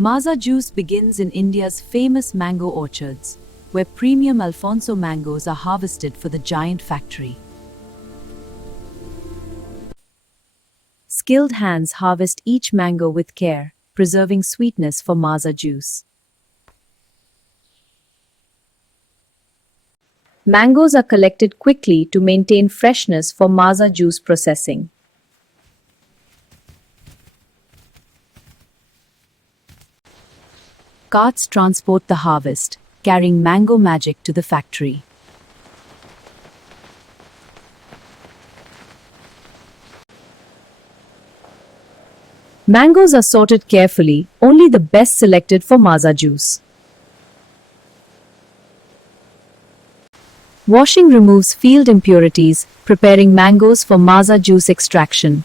Maaza juice begins in India's famous mango orchards, where premium Alfonso mangoes are harvested for the giant factory. Skilled hands harvest each mango with care, preserving sweetness for Maaza juice. Mangoes are collected quickly to maintain freshness for Maaza juice processing. Carts transport the harvest, carrying mango magic to the factory. Mangoes are sorted carefully, only the best selected for Maaza juice. Washing removes field impurities, preparing mangoes for Maaza juice extraction.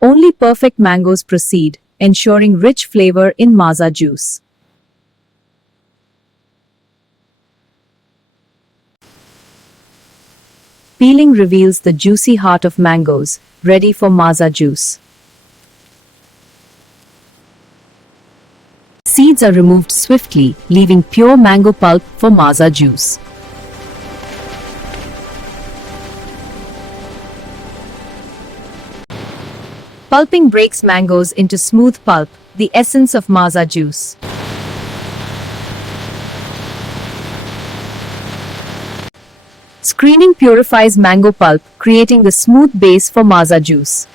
Only perfect mangoes proceed, ensuring rich flavor in Maaza juice. Peeling reveals the juicy heart of mangoes, ready for Maaza juice. Seeds are removed swiftly, leaving pure mango pulp for Maaza juice. Pulping breaks mangoes into smooth pulp, the essence of Maaza juice. Screening purifies mango pulp, creating the smooth base for Maaza juice.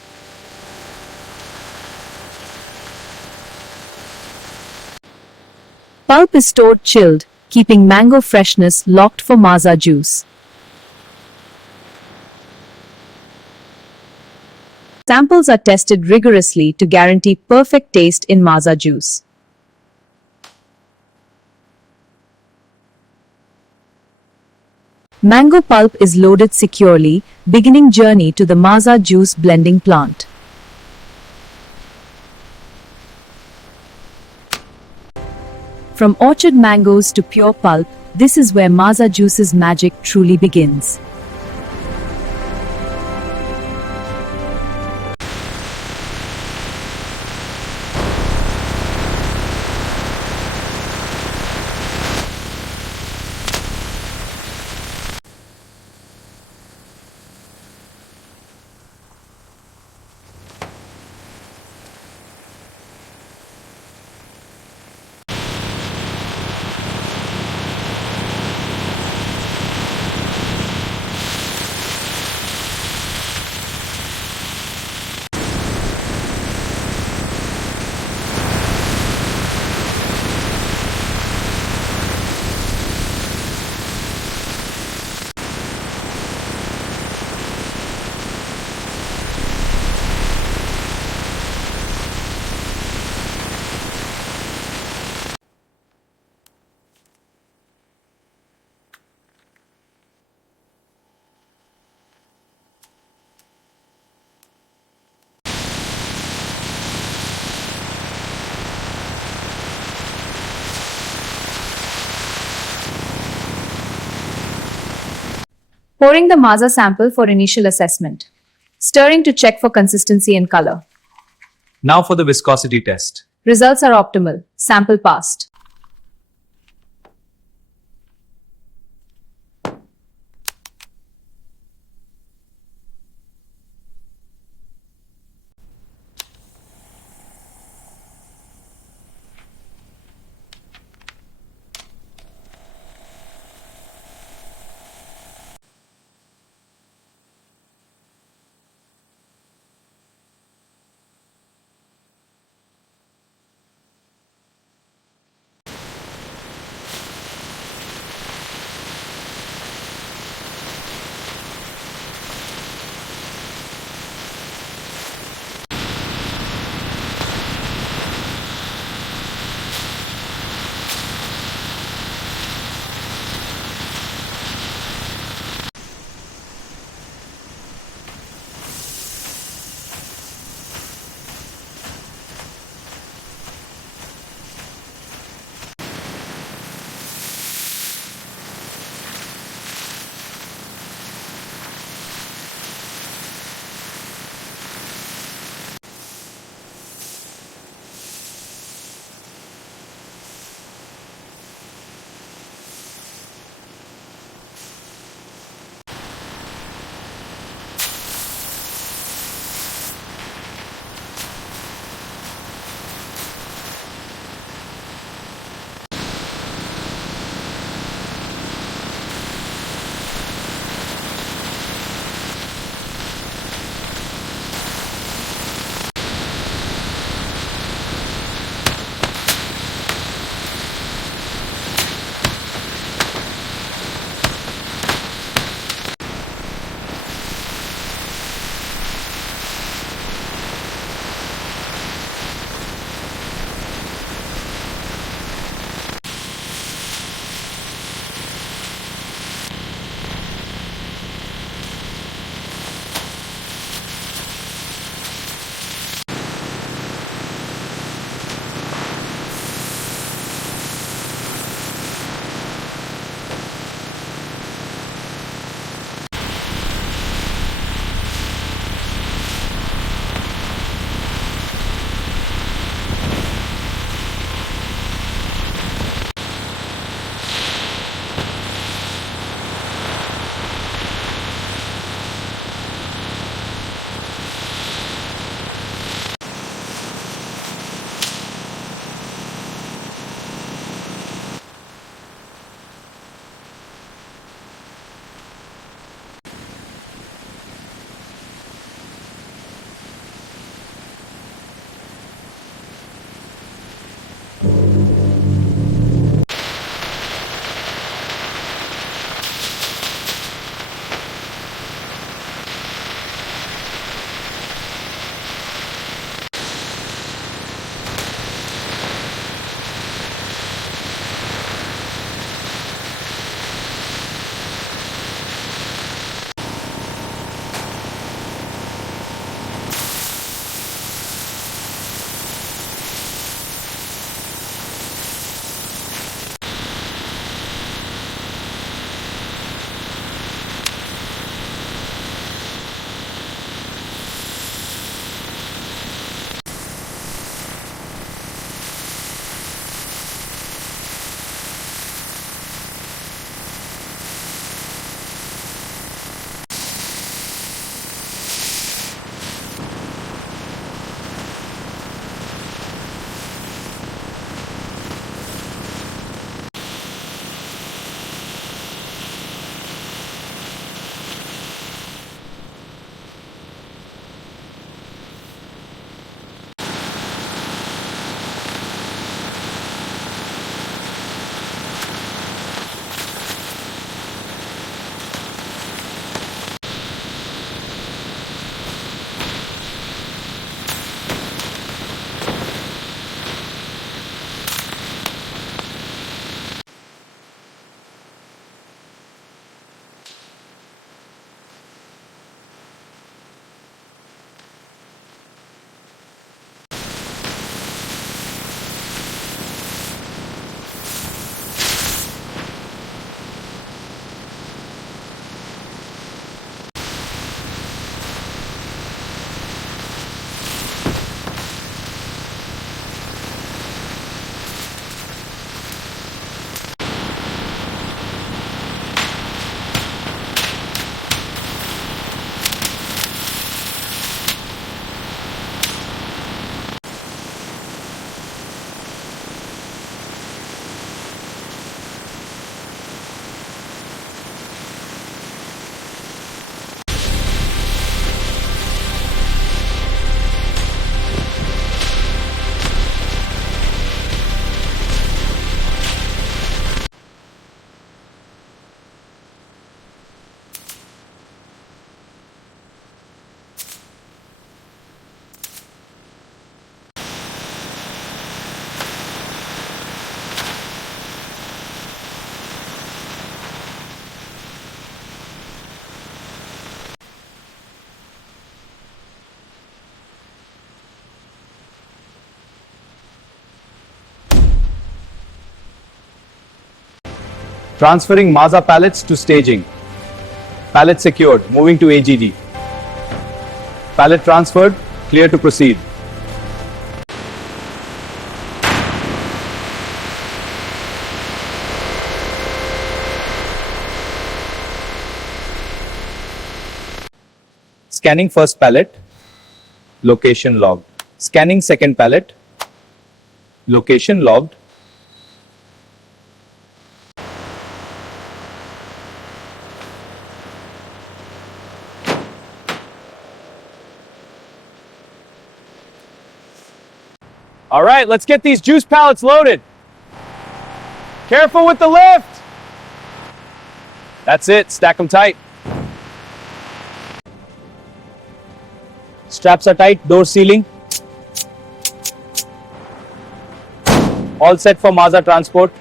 Pulp is stored chilled, keeping mango freshness locked for Maaza juice. Samples are tested rigorously to guarantee perfect taste in Maaza juice. Mango pulp is loaded securely, beginning journey to the Maaza juice blending plant. From orchard mangoes to pure pulp, this is where Maaza juice's magic truly begins. Pouring the Maaza sample for initial assessment. Stirring to check for consistency and color. Now for the viscosity test. Results are optimal. Sample passed. Transferring Maaza pallets to staging. Pallet secured, moving to AGD. Pallet transferred, clear to proceed. Scanning first pallet, location logged. Scanning second pallet, location logged. All right, let's get these juice pallets loaded. Careful with the lift. That's it, stack them tight. Straps are tight, door sealing. All set for Maaza transport.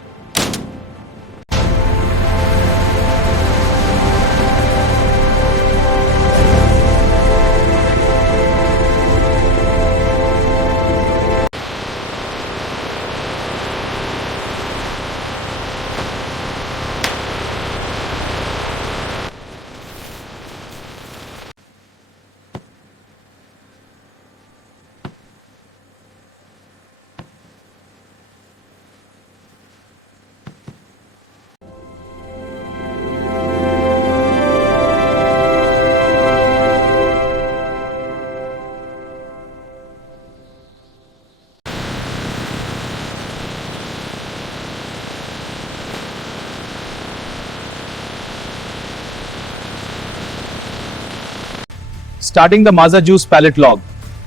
Starting the Maaza juice pallet log.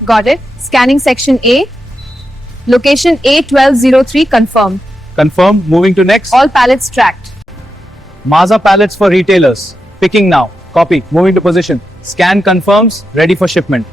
Got it. Scanning section A. Location A1203 confirmed. Confirm, moving to next. All pallets tracked. Maaza pallets for retailers. Picking now. Copy, moving to position. Scan confirms, ready for shipment.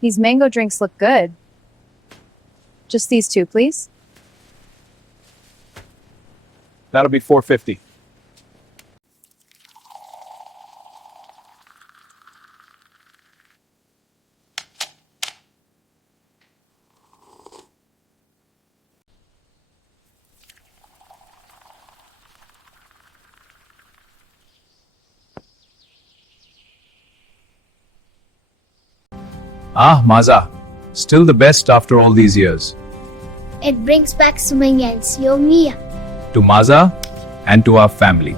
These mango drinks look good. Just these two, please. That'll be $4.50. Ah, Maaza. Still the best after all these years. It brings back swing and Xiaomi. To Maaza and to our family.